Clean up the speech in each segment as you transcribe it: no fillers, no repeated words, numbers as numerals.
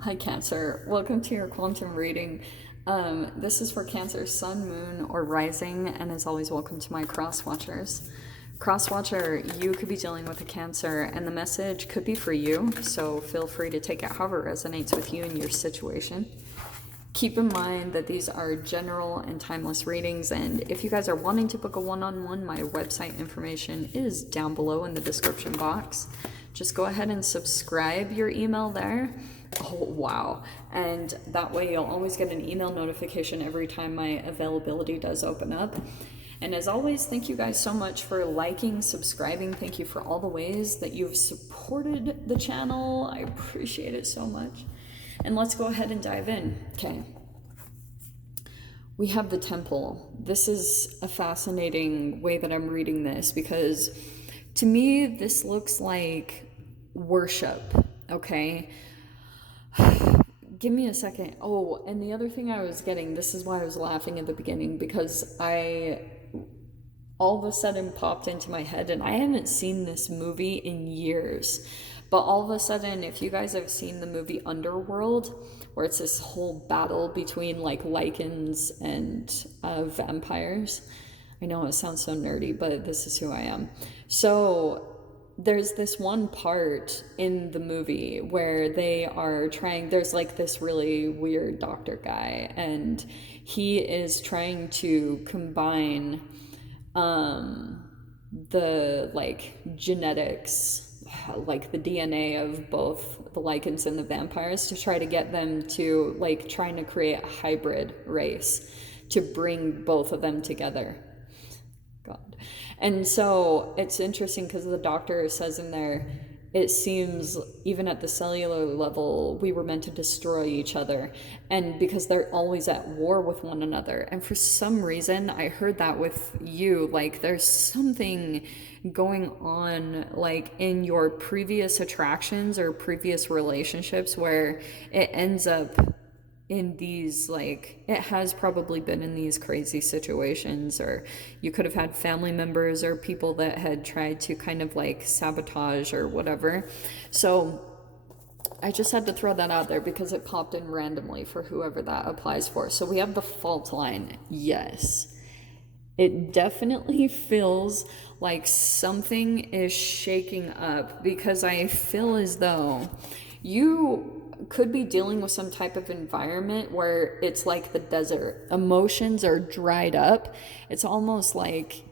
Hi, Cancer. Welcome to your quantum reading. This is for Cancer, Sun, Moon, or Rising, and as always, welcome to my cross watchers. Cross watcher, you could be dealing with a Cancer, and the message could be for you, so feel free to take it however resonates with you and your situation. Keep in mind that these are general and timeless readings, and if you guys are wanting to book a one-on-one, my website information is down below in the description box. Just go ahead and subscribe your email there. Oh, wow. And that way you'll always get an email notification every time my availability does open up. And as always, thank you guys so much for liking, subscribing. Thank you for all the ways that you've supported the channel. I appreciate it so much. And let's go ahead and dive in. Okay. We have the temple. This is a fascinating way that I'm reading this because to me, this looks like worship. Okay. Give me a second. Oh, and the other thing I was getting, this is why I was laughing at the beginning, because I all of a sudden popped into my head, and I haven't seen this movie in years. But all of a sudden, if you guys have seen the movie Underworld, where it's this whole battle between like lichens and vampires, I know it sounds so nerdy, but this is who I am. So there's this one part in the movie where they are trying, there's like this really weird doctor guy, and he is trying to combine the like genetics, like the DNA of both the lichens and the vampires, to try to get them to like trying to create a hybrid race to bring both of them together. God. And so it's interesting because the doctor says in there, it seems even at the cellular level, we were meant to destroy each other. And because they're always at war with one another. And for some reason, I heard that with you, like there's something going on like in your previous attractions or previous relationships where it ends up in these, like, it has probably been in these crazy situations, or you could have had family members or people that had tried to kind of like sabotage or whatever. So I just had to throw that out there because it popped in randomly for whoever that applies for. So we have the fault line. Yes, it definitely feels like something is shaking up, because I feel as though you could be dealing with some type of environment where it's like the desert. Emotions are dried up. It's almost like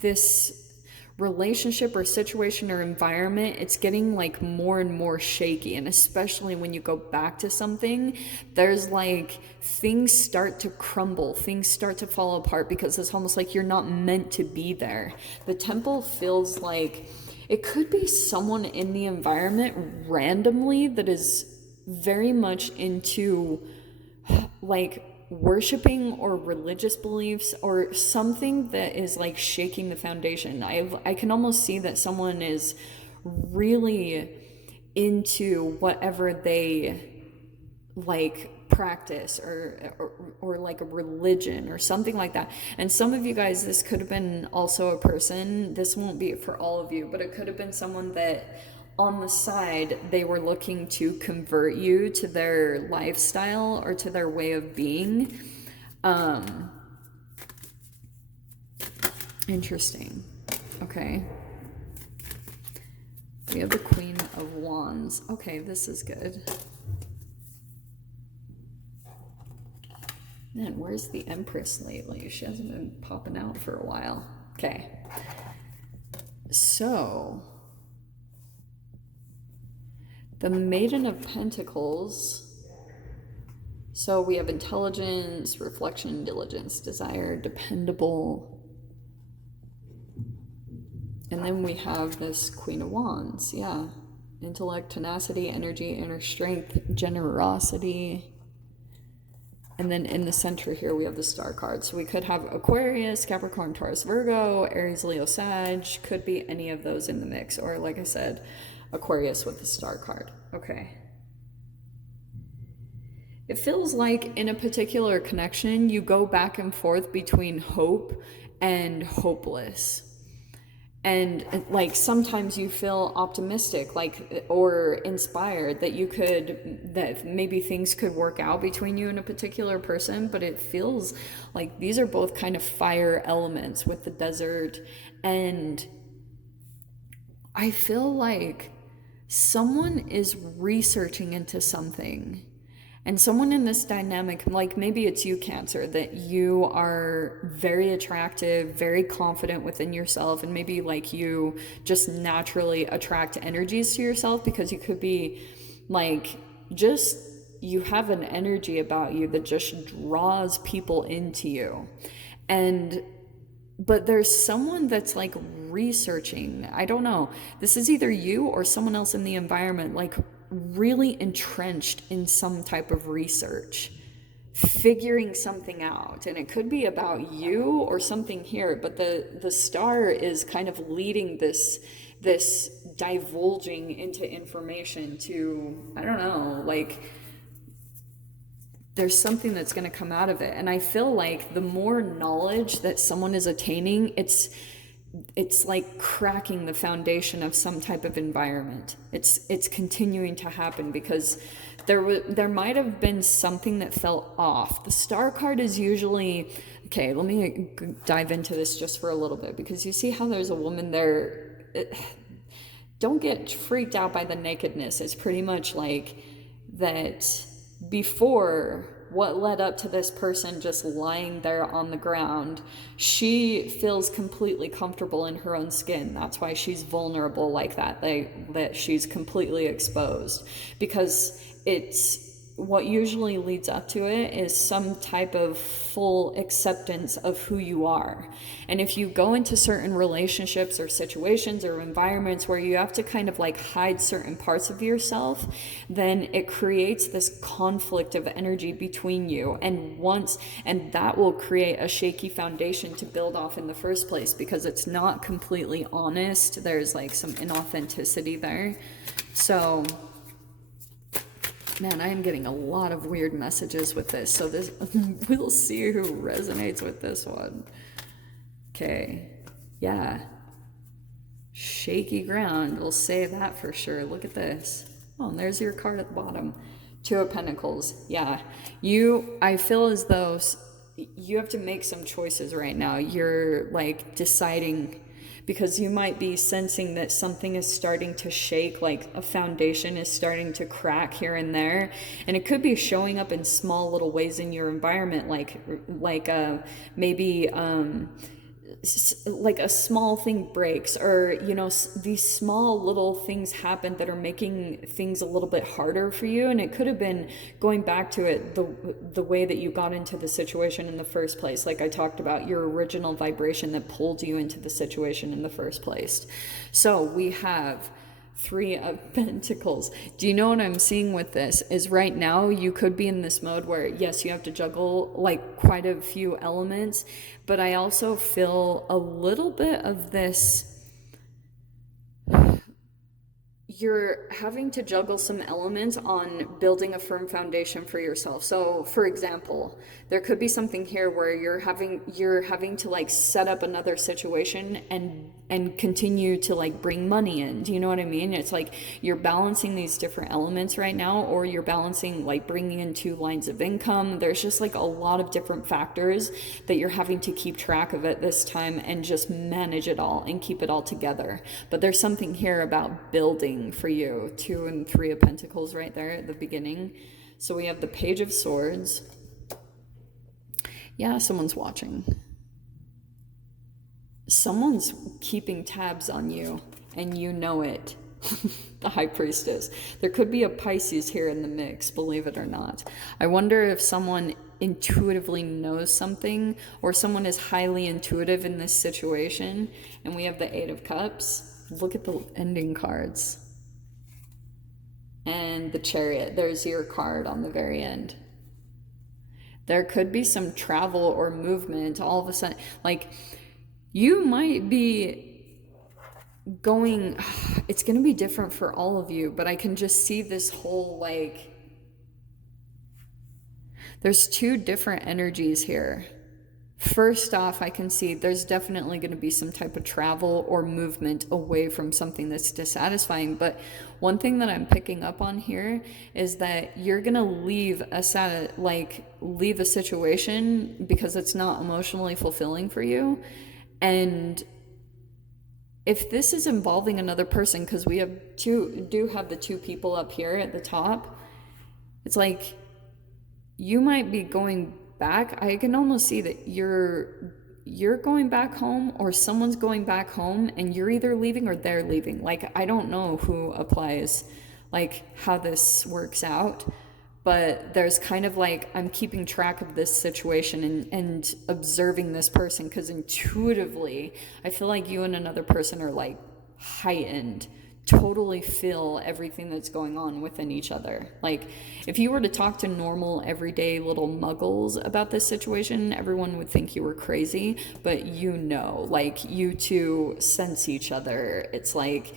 this relationship or situation or environment, it's getting like more and more shaky. And especially when you go back to something, there's like things start to crumble, things start to fall apart, because it's almost like you're not meant to be there. The temple feels like it could be someone in the environment randomly that is very much into like worshiping or religious beliefs or something that is like shaking the foundation. I can almost see that someone is really into whatever they like practice, or like a religion or something like that. And some of you guys, this could have been also a person, this won't be for all of you, but it could have been someone that on the side they were looking to convert you to their lifestyle or to their way of being. Interesting. Okay, we have the Queen of Wands. Okay, this is good. Man, where's the Empress lately? She hasn't been popping out for a while. Okay. So, the Maiden of Pentacles. So we have intelligence, reflection, diligence, desire, dependable. And then we have this Queen of Wands. Yeah. Intellect, tenacity, energy, inner strength, generosity. And then in the center here, we have the star card. So we could have Aquarius, Capricorn, Taurus, Virgo, Aries, Leo, Sag. Could be any of those in the mix. Or like I said, Aquarius with the star card. Okay. It feels like in a particular connection, you go back and forth between hope and hopeless. And like sometimes you feel optimistic, like, or inspired that that maybe things could work out between you and a particular person, but it feels like these are both kind of fire elements with the desert. And I feel like someone is researching into something. And someone in this dynamic, like maybe it's you, Cancer, that you are very attractive, very confident within yourself, and maybe like you just naturally attract energies to yourself because you could be like just, you have an energy about you that just draws people into you. But there's someone that's like researching, I don't know, this is either you or someone else in the environment, like really entrenched in some type of research, figuring something out. And it could be about you or something here, but the star is kind of leading this divulging into information to, I don't know, like there's something that's going to come out of it. And I feel like the more knowledge that someone is attaining, it's like cracking the foundation of some type of environment. It's continuing to happen because there might have been something that fell off. The star card is usually, okay, let me dive into this just for a little bit, because you see how there's a woman there. Don't get freaked out by the nakedness. It's pretty much like that. Before, what led up to this person just lying there on the ground, she feels completely comfortable in her own skin. That's why she's vulnerable like that, that she's completely exposed, because it's what usually leads up to it is some type of full acceptance of who you are. And if you go into certain relationships or situations or environments where you have to kind of like hide certain parts of yourself, then it creates this conflict of energy between you. And that will create a shaky foundation to build off in the first place, because it's not completely honest. There's like some inauthenticity there. So man, I am getting a lot of weird messages with this. So we'll see who resonates with this one. Okay. Yeah. Shaky ground. We'll say that for sure. Look at this. Oh, and there's your card at the bottom. Two of Pentacles. Yeah. I feel as though you have to make some choices right now. You're like deciding, because you might be sensing that something is starting to shake, like a foundation is starting to crack here and there. And it could be showing up in small little ways in your environment, like maybe like a small thing breaks, or these small little things happen that are making things a little bit harder for you. And it could have been going back to it, the way that you got into the situation in the first place, like I talked about, your original vibration that pulled you into the situation in the first place. So we have Three of Pentacles. Do you know what I'm seeing with this is right now you could be in this mode where, yes, you have to juggle like quite a few elements, but I also feel a little bit of this. You're having to juggle some elements on building a firm foundation for yourself. So for example, there could be something here where you're having to like set up another situation and continue to like bring money in. Do you know what I mean? It's like you're balancing these different elements right now, or you're balancing like bringing in two lines of income. There's just like a lot of different factors that you're having to keep track of at this time and just manage it all and keep it all together. But there's something here about building for you. Two and Three of Pentacles right there at the beginning. So we have the Page of Swords. Yeah, someone's watching. Someone's keeping tabs on you, and you know it. The High Priestess. There could be a Pisces here in the mix, believe it or not. I wonder if someone intuitively knows something, or someone is highly intuitive in this situation. And we have the Eight of Cups. Look at the ending cards. And the Chariot. There's your card on the very end. There could be some travel or movement all of a sudden. Like, you might be going, it's going to be different for all of you, but I can just see this whole, like, there's two different energies here First off, I can see there's definitely going to be some type of travel or movement away from something that's dissatisfying. But one thing that I'm picking up on here is that you're going to leave leave a situation because it's not emotionally fulfilling for you. And if this is involving another person, because we do have the two people up here at the top, it's like you might be going back. I can almost see that you're going back home, or someone's going back home, and you're either leaving or they're leaving. Like, I don't know who applies, like, how this works out, but there's kind of like, I'm keeping track of this situation and observing this person, because intuitively I feel like you and another person are like heightened, totally feel everything that's going on within each other. Like, if you were to talk to normal everyday little muggles about this situation, everyone would think you were crazy, but like, you two sense each other. It's like,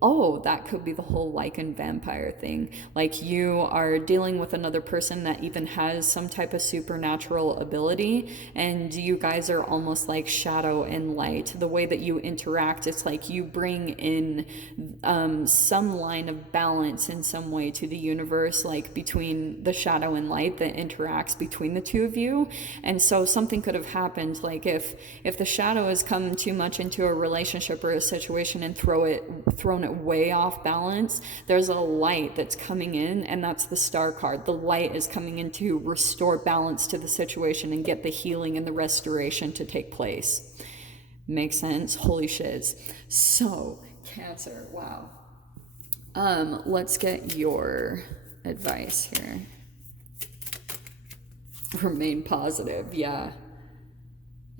oh, that could be the whole lichen vampire thing. Like, you are dealing with another person that even has some type of supernatural ability, and you guys are almost like shadow and light. The way that you interact, it's like you bring in some line of balance in some way to the universe, like between the shadow and light that interacts between the two of you. And so something could have happened, like if the shadow has come too much into a relationship or a situation and thrown it way off balance, there's a light that's coming in, and that's the star card. The light is coming in to restore balance to the situation and get the healing and the restoration to take place. Makes sense? Holy shiz. So, Cancer, wow. Let's get your advice here. Remain positive, yeah.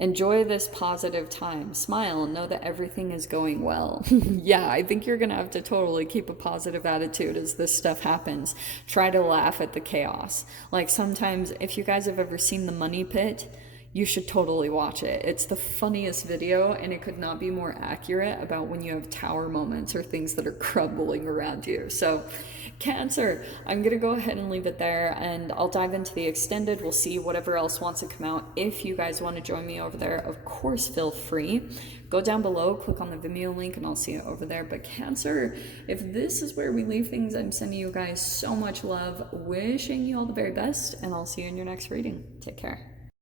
Enjoy this positive time. Smile and know that everything is going well. Yeah, I think you're going to have to totally keep a positive attitude as this stuff happens. Try to laugh at the chaos. Like, sometimes, if you guys have ever seen The Money Pit, you should totally watch it. It's the funniest video, and it could not be more accurate about when you have tower moments or things that are crumbling around you. So, Cancer, I'm going to go ahead and leave it there, and I'll dive into the extended. We'll see whatever else wants to come out. If you guys want to join me over there, of course, feel free. Go down below, click on the Vimeo link, and I'll see you over there. But Cancer, if this is where we leave things, I'm sending you guys so much love, wishing you all the very best, and I'll see you in your next reading. Take care.